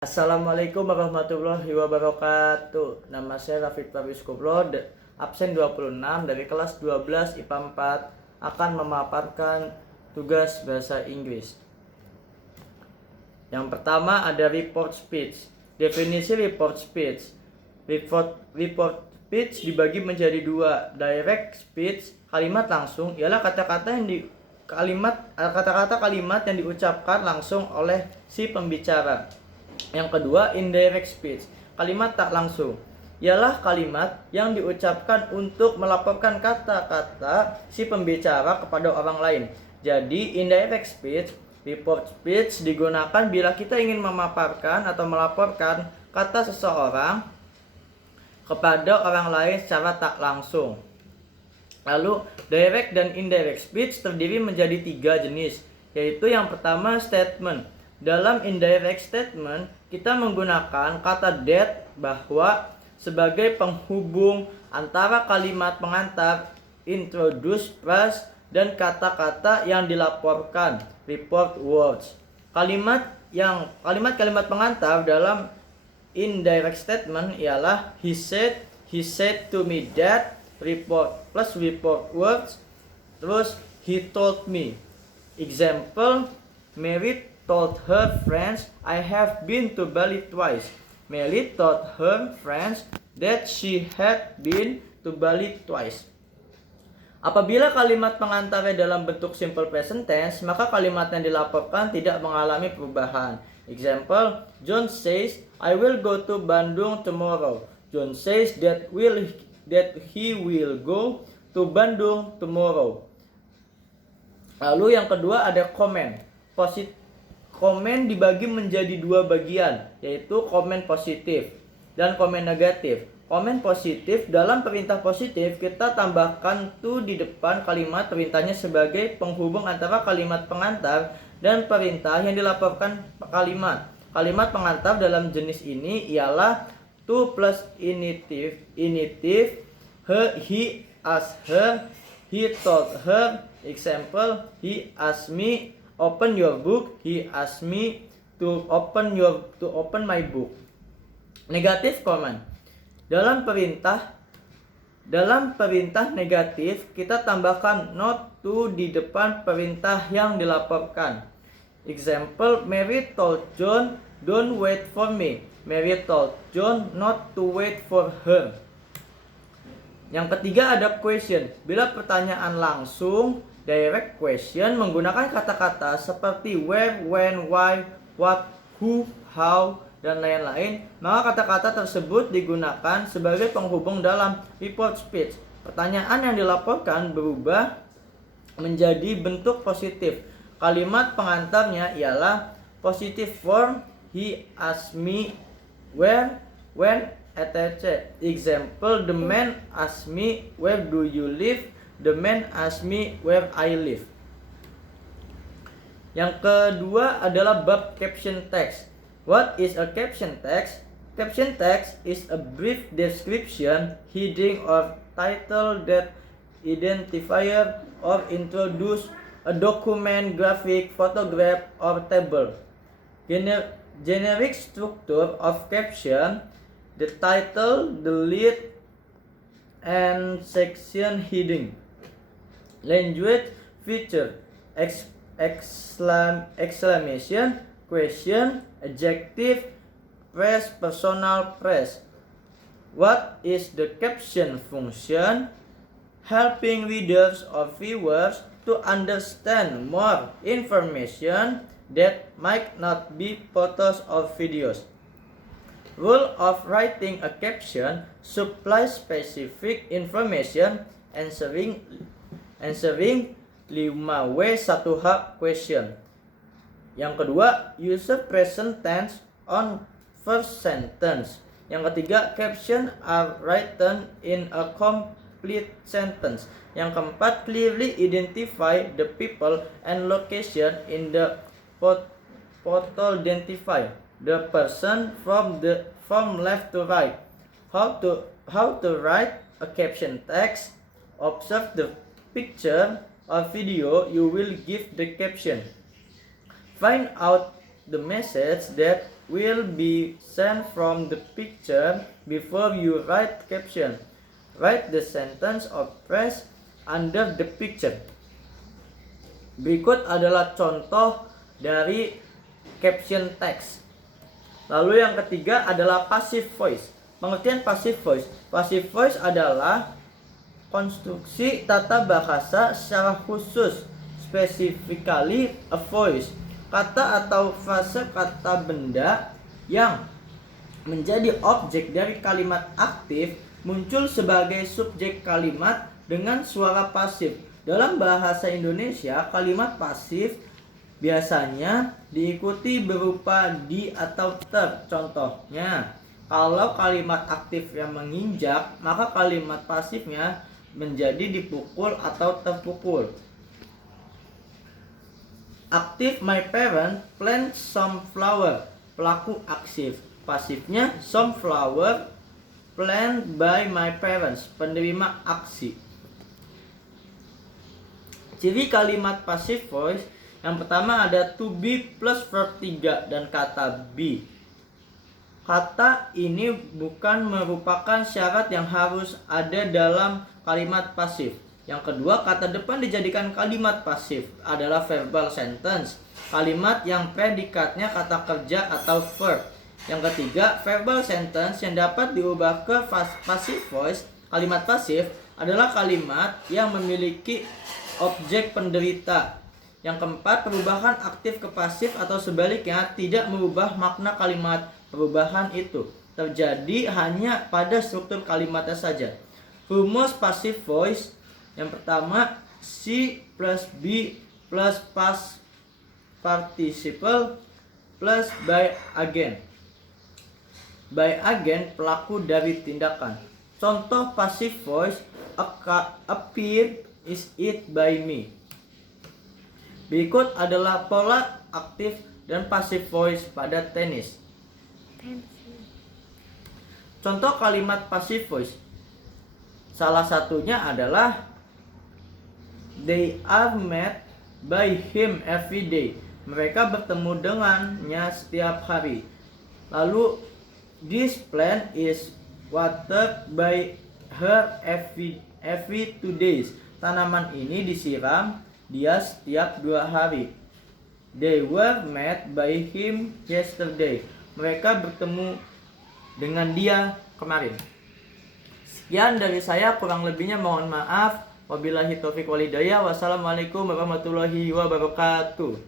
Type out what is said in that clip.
Assalamualaikum warahmatullahi wabarakatuh. Nama saya Rafiq Fabius Kubro, absen 26 dari kelas 12 IPA 4 akan memaparkan tugas bahasa Inggris. Yang pertama ada report speech. Definisi report speech. Report speech dibagi menjadi dua. Direct speech, kalimat langsung, ialah kata-kata kalimat yang diucapkan langsung oleh si pembicara. Yang kedua, indirect speech, kalimat tak langsung, ialah kalimat yang diucapkan untuk melaporkan kata-kata si pembicara kepada orang lain. Jadi, indirect speech, report speech digunakan bila kita ingin memaparkan atau melaporkan kata seseorang kepada orang lain secara tak langsung. Lalu, direct dan indirect speech terdiri menjadi tiga jenis, yaitu yang pertama statement. Dalam indirect statement, kita menggunakan kata that, bahwa, sebagai penghubung antara kalimat pengantar introduce phrase dan kata-kata yang dilaporkan report words. Kalimat-kalimat pengantar dalam indirect statement ialah he said to me that, report plus report words, terus he told me. Example, Mary told her friends, I have been to Bali twice. Mary told her friends that she had been to Bali twice. Apabila kalimat pengantarnya dalam bentuk simple present tense, maka kalimat yang dilaporkan tidak mengalami perubahan. Example, John says, I will go to Bandung tomorrow. John says that he will go to Bandung tomorrow. Lalu yang kedua ada comment. Komen dibagi menjadi dua bagian, yaitu komen positif dan komen negatif. Komen positif, dalam perintah positif kita tambahkan to di depan kalimat perintahnya sebagai penghubung antara kalimat pengantar dan perintah yang dilaporkan kalimat. Kalimat pengantar dalam jenis ini ialah to plus infinitive, he asked her, he told her. Example, he asked me open your book, he asked me to open my book. Negatif comment. Dalam perintah negatif kita tambahkan not to di depan perintah yang dilaporkan. Example, Mary told John, don't wait for me. Mary told John not to wait for her. Yang ketiga ada question. Bila pertanyaan langsung, direct question, menggunakan kata-kata seperti where, when, why, what, who, how, dan lain-lain, maka kata-kata tersebut digunakan sebagai penghubung dalam report speech. Pertanyaan yang dilaporkan berubah menjadi bentuk positif. Kalimat pengantarnya ialah positive form, he asked me where, when, etc. Example, the man asked me where do you live. The man asked me where I live. Yang kedua adalah bab caption text. What is a caption text? Caption text is a brief description, heading or title that identifier or introduce a document, graphic, photograph, or table. Generic structure of caption: the title, the lead, and section heading. Language feature: exclamation, question, adjective, phrase, personal phrase. What is the caption function? Helping readers or viewers to understand more information that might not be photos or videos. Rule of writing a caption: supply specific information, answering 5W1H question. Yang kedua, use present tense on first sentence. Yang ketiga, caption are written in a complete sentence. Yang keempat, clearly identify the people and location in the photo. Identify the person from left to right. How to write a caption text? Observe the picture or video you will give the caption. Find out the message that will be sent from the picture before you write caption. Write the sentence or phrase under the picture. Berikut adalah contoh dari caption text. Lalu yang ketiga adalah passive voice. Pengertian passive voice. Passive voice adalah konstruksi tata bahasa secara khusus, specifically a voice, kata atau frase kata benda yang menjadi objek dari kalimat aktif muncul sebagai subjek kalimat dengan suara pasif. Dalam bahasa Indonesia, kalimat pasif biasanya diikuti berupa di atau ter. Contohnya, kalau kalimat aktif yang menginjak, maka kalimat pasifnya menjadi dipukul atau terpukul. Aktif, my parent plant some flower. Pelaku aktif. Pasifnya some flower plant by my parents. Penerima aksi. Ciri kalimat passive voice yang pertama ada to be plus verb 3 dan kata be. Kata ini bukan merupakan syarat yang harus ada dalam kalimat pasif. Yang kedua, kata depan dijadikan kalimat pasif adalah verbal sentence. Kalimat yang predikatnya kata kerja atau verb. Yang ketiga, verbal sentence yang dapat diubah ke passive voice. Kalimat pasif adalah kalimat yang memiliki objek penderita. Yang keempat, perubahan aktif ke pasif atau sebaliknya tidak merubah makna kalimat. Perubahan itu terjadi hanya pada struktur kalimatnya saja. Rumus passive voice yang pertama, C plus B plus past participle plus by again. By again, pelaku dari tindakan. Contoh passive voice, appear is it by me. Berikut adalah pola aktif dan passive voice pada tenis. Contoh kalimat passive voice. Salah satunya adalah they are met by him every day. Mereka bertemu dengannya setiap hari. Lalu this plant is watered by her every 2 days. Tanaman ini disiram dia setiap 2 hari. They were met by him yesterday. Mereka bertemu dengan dia kemarin. Sekian dari saya, kurang lebihnya mohon maaf. Wabillahi taufiq wal hidayah. Wassalamualaikum warahmatullahi wabarakatuh.